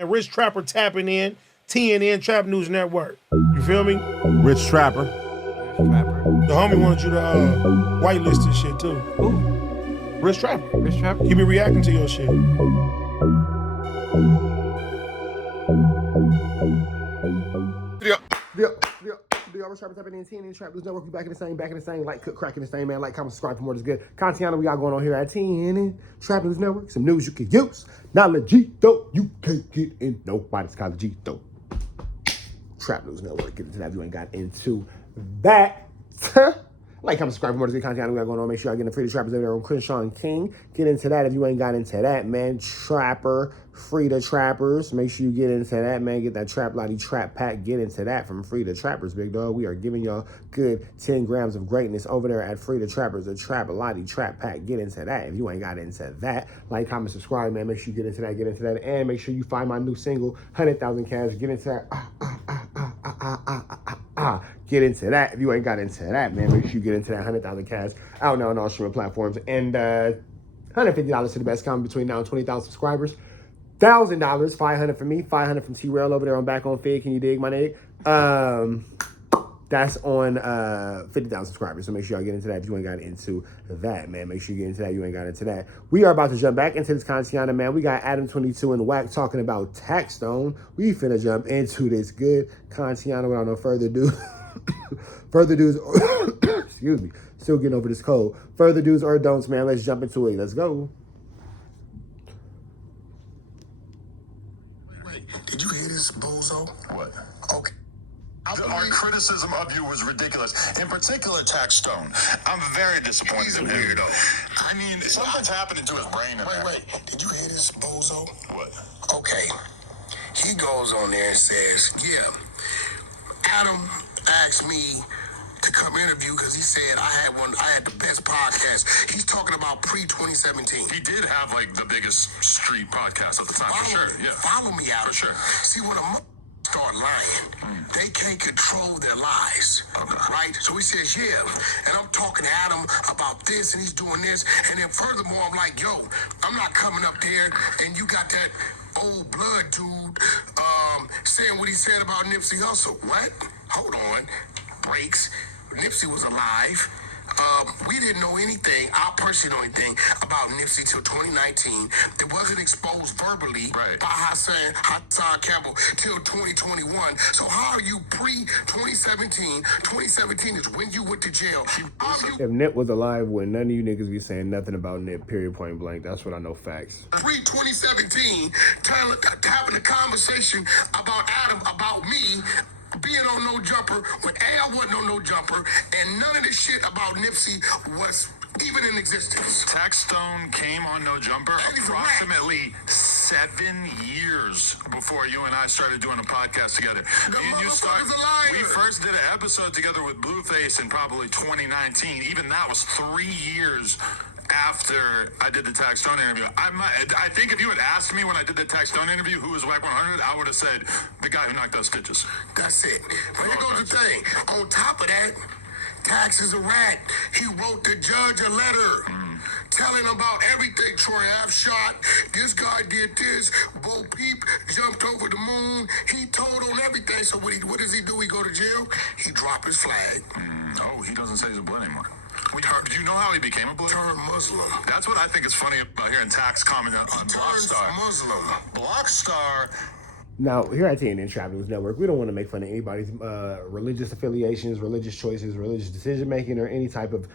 And Rich Trapper tapping in, TNN Trap News Network. You feel me? Rich Trapper. The homie wanted you to whitelist this shit too. Who? Rich Trapper. Rich Trapper? He be reacting to your shit. Rich Trapper tapping in TNN Trap News Network. We back in the same. Like, cook, cracking the same, man. Like, comment, subscribe for more. That's good. Content we got going on here at TNN Trap News Network. Some news you can use. Not legit though. You can't get in nobody's college though. Trap News Network. Get into that if you ain't got into that. Like, comment, subscribe for more. That's good content we got going on. Make sure y'all get the Free the Trappers over there on Crenshaw King. Get into that if you ain't got into that, man. Trapper. Free the Trappers. Make sure you get into that, man. Get that Trap Lottie Trap Pack. Get into that from Free the Trappers, big dog. We are giving y'all good 10 grams of greatness over there at Free the Trappers, the Trap Lottie Trap Pack. Get into that if you ain't got into that. Like, comment, subscribe, man. Make sure you get into that. And make sure you find my new single, 100,000 Cash. Get into that. Get into that if you ain't got into that, man. Make sure you get into that 100,000 Cash out now on all streaming platforms. And $150 to the best comment between now and 20,000 subscribers. $1,000, $500 from me, $500 from T-Rail over there on Back on Fig. Can you dig my nigga? That's on 50,000 subscribers. So make sure y'all get into that if you ain't got into that, man. Make sure you get into that if you ain't got into that. We are about to jump back into this content, man. We got Adam22 and Wack talking about Taxstone. We finna jump into this good content without no further ado. Excuse me. Still getting over this cold. Further do's or don'ts, man. Let's jump into it. Let's go. Did you hear this, bozo? What? Okay. Our criticism of you was ridiculous. In particular, Taxstone. I'm very disappointed. He's a in him. weirdo. I mean, Something's happening to his brain in there. Wait. Did you hear this, bozo? What? Okay. He goes on there and says, yeah, Adam asked me to come interview because he said I had the best podcast. He's talking about pre-2017. He did have, like, the biggest street podcast at the time, Follow me out. For sure. See, when a start lying, they can't control their lies, right? So he says, yeah, and I'm talking to Adam about this, and he's doing this, and then furthermore, I'm like, yo, I'm not coming up there, and you got that old blood dude saying what he said about Nipsey Hussle. What? Hold on. Breaks. Nipsey was alive. We didn't know anything. I personally know anything about Nipsey till 2019. It wasn't exposed verbally by Hassan Campbell till 2021. So how are you pre-2017? 2017 is when you went to jail. If Nip was alive, when none of you niggas be saying nothing about Nip, period, point blank. That's what I know, facts. Pre-2017, having a conversation about Adam, about me, being on No Jumper when I wasn't on No Jumper, and none of this shit about Nipsey was even in existence. Taxstone came on No Jumper approximately 7 years before you and I started doing a podcast together. We first did an episode together with Blueface in probably 2019. Even that was 3 years after I did the Taxstone interview. I think if you had asked me when I did the Taxstone interview who was Wack 100, I would have said the guy who knocked out Stitches. That's it. But here goes the thing. On top of that, Tax is a rat. He wrote the judge a letter telling about everything. Troy Ave shot. This guy did this. Bo Peep jumped over the moon. He told on everything. So what does he do? He go to jail? He drop his flag. Oh, he doesn't say he's a blood anymore. Do you know how he became a blood? Turned Muslim. That's what I think is funny about hearing Tax comment on Blockstar. Muslim. Blockstar. Now, here at TNN Trap News Network, we don't want to make fun of anybody's religious affiliations, religious choices, religious decision-making, or any type of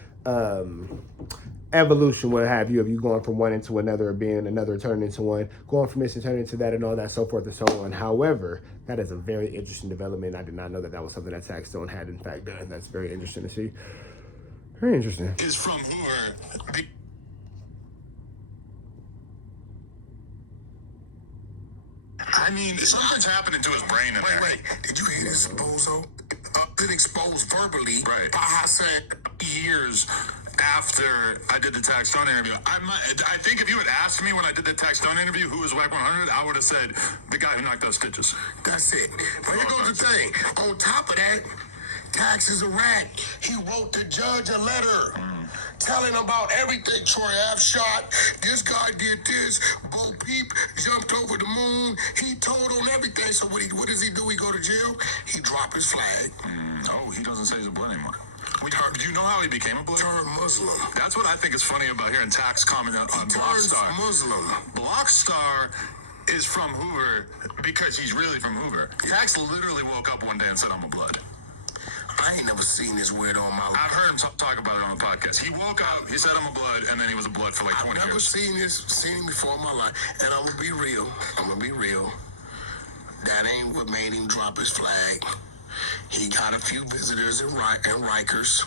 evolution, what have you, of you going from one into another, or being another turning into one, going from this and turning into that, and all that, so forth and so on. However, that is a very interesting development. I did not know that was something that Taxstone had, in fact, done. That's very interesting to see. Very interesting. Is from who I mean, something's happening to his brain in there. Wait. Did you hear this, bozo? Been exposed verbally by Hassan. Years after I did the Taxstone interview. I think if you had asked me when I did the Taxstone interview who was Wack 100, I would have said the guy who knocked out Stitches. That's it. But here goes the thing. On top of that, Tax is a rat. He wrote the judge a letter telling him about everything. Troy Ave shot. This guy did this. Bo Peep jumped over the moon. He told on everything. So what does he do? He go to jail. He drop his flag. Oh, he doesn't say he's a blood anymore. Do you know how he became a blood? Turned Muslim. That's what I think is funny about hearing Tax comment on Blockstar. Muslim. Blockstar is from Hoover because he's really from Hoover. Tax literally woke up one day and said, "I'm a blood." I ain't never seen this weirdo in my life. I've heard him talk about it on the podcast. He woke up, he said, "I'm a blood," and then he was a blood for like 20 I've never years. seen him before in my life. And I'm gonna be real. That ain't what made him drop his flag. He got a few visitors in Rikers.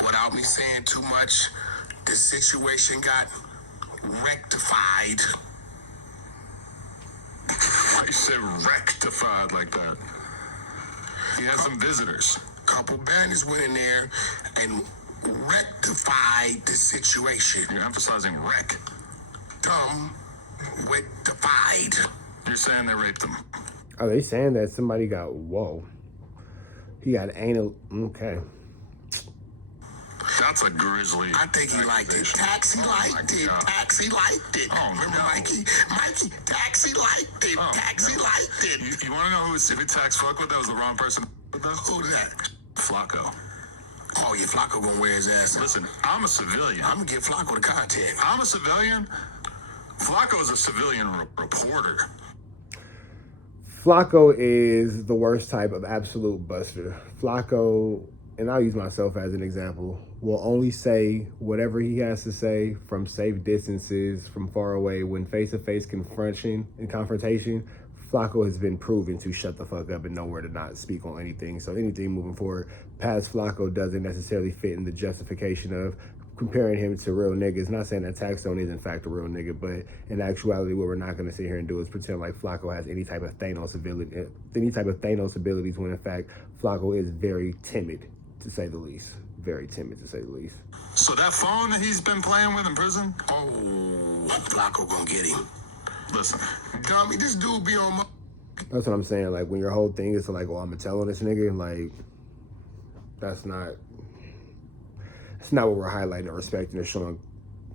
Without me saying too much, the situation got rectified. Why you say rectified like that? He had some visitors. Couple bandits went in there and rectified the situation. You're emphasizing wreck. Rectified. You're saying they raped him. Are they saying that somebody got, whoa. He got anal, okay. That's a grisly. I think he liked it. Taxi liked it. Taxi liked it. Oh, remember no. Mikey? Taxi liked it. Taxi liked it. You want to know who Tax fuck with? That was the wrong person. Who's that? Flacco. Oh, yeah, Flacco gonna wear his ass out. Listen, I'm a civilian. I'm gonna give Flacco the content. I'm a civilian. Flacco is a civilian reporter. Flacco is the worst type of absolute buster. Flacco, and I'll use myself as an example, will only say whatever he has to say from safe distances, from far away. When face-to-face confrontation, Flacco has been proven to shut the fuck up and know where to not speak on anything. So anything moving forward past Flacco doesn't necessarily fit in the justification of comparing him to real niggas. Not saying that Taxstone is in fact a real nigga, but in actuality, what we're not going to sit here and do is pretend like Flacco has any type of Thanos abilities, when in fact Flacco is very timid, to say the least. Very timid, to say the least. So that phone that he's been playing with in prison? Oh, Flacco gonna get him. Listen, Dummy, this dude be on my... That's what I'm saying. Like, when your whole thing is to like, oh, I'm gonna tell on this nigga, like, that's not what we're highlighting or respecting or showing.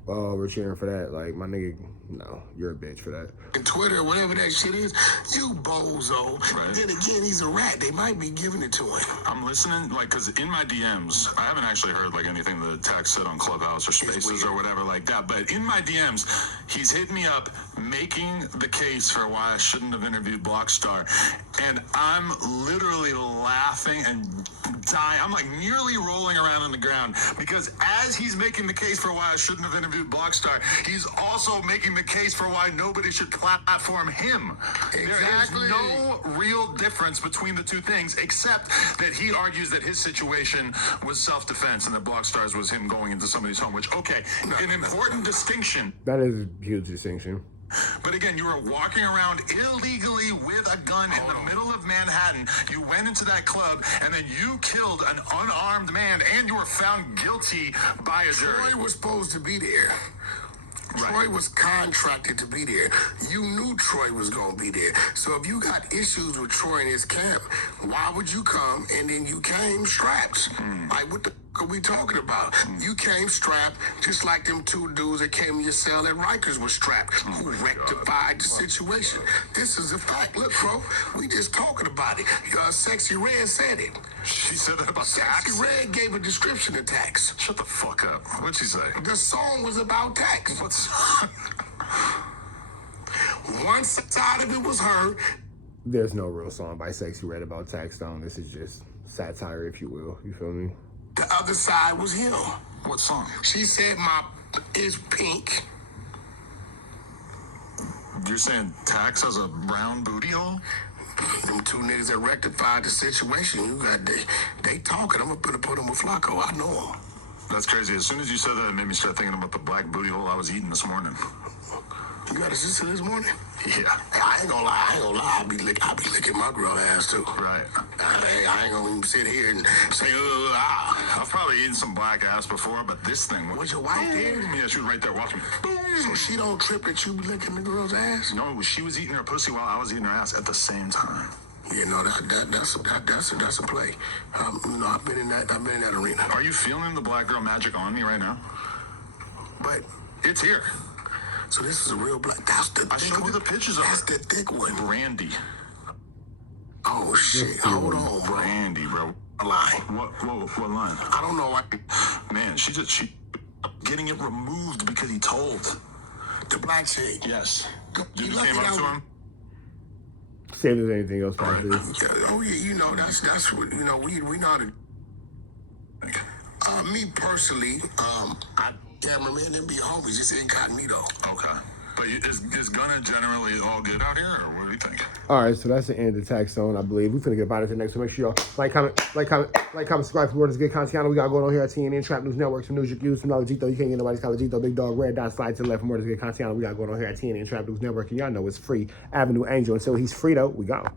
Oh, we're cheering for that. Like, my nigga, no, you're a bitch for that. Twitter, whatever that shit is, you bozo. Right. Then again, he's a rat. They might be giving it to him. I'm listening, like, because in my DMs, I haven't actually heard, like, anything that Tax said on Clubhouse or Spaces or whatever like that, but in my DMs, he's hit me up making the case for why I shouldn't have interviewed Blockstar, and I'm literally laughing and dying. I'm, like, nearly rolling around on the ground, because as he's making the case for why I shouldn't have interviewed Blockstar, he's also making the case for why nobody should platform him. Exactly. There is no real difference between the two things, except that he argues that his situation was self-defense and that Blockstar's was him going into somebody's home, which, okay, an important distinction. That is a huge distinction. But again, you were walking around illegally with a gun in the middle of Manhattan. You went into that club, and then you killed an unarmed man, and you were found guilty by a jury. Troy was supposed to be there. Right. Troy was contracted to be there. You knew Troy was going to be there. So if you got issues with Troy in his camp, why would you come and then you came strapped? Like, what the f- are we talking about? You came strapped just like them two dudes that came in your cell at Rikers were strapped, who rectified the situation. This is a fact. Look, bro, we just talking about it. Sexy Red said it. She said that about Tax? Sexy Red gave a description of Tax. Shut the fuck up. What'd she say? The song was about Tax. What's... One side of it was her. There's no real song by Sexy Red about Taxstone. This is just satire, if you will. You feel me? The other side was him. What song? She said my is pink. You're saying Tax has a brown booty hole? Them two niggas that rectified the situation, you got they talking. I'm gonna put them with Flacco. I know him. That's crazy. As soon as you said that, it made me start thinking about the black booty hole I was eating this morning. You got a sister this morning? Yeah. Hey, I ain't gonna lie. I be licking my girl ass too. Right. I ain't gonna even sit here and say, I've probably eaten some black ass before, but this thing... Was your wife there? Yeah, she was right there watching me. Boom! So she don't trip that you be licking the girl's ass? No, she was eating her pussy while I was eating her ass at the same time. You know that's a play. No, I've been in that arena. Are you feeling the black girl magic on me right now? But It's here. so this is a real black. That's the. I thick showed you one? the pictures of That's it. the thick one. Brandy. Oh shit! Hold on, bro. Brandy, bro. A lie. What line? I don't know. Man, she getting it removed because he told. The black chick. Yes. You You lucky came up that to one- him? See if there's anything else past this. Oh yeah, you know that's what we know. Me personally, I cameraman them be homies, just incognito. Okay. But is Gunna generally all good out here, or what do you think? All right, so that's the end of Taxstone, I believe. We're finna get about it to the next one. Make sure y'all like, comment, subscribe for more of this good content we got going on here at TNN Trap News Network. Some news you can use, some Logito. You can't get nobody's Logito. Big dog, red dot, slide to the left for more of this good content we got going on here at TNN Trap News Network. And y'all know it's free. Avenue Angel. Until he's free, though, we gone.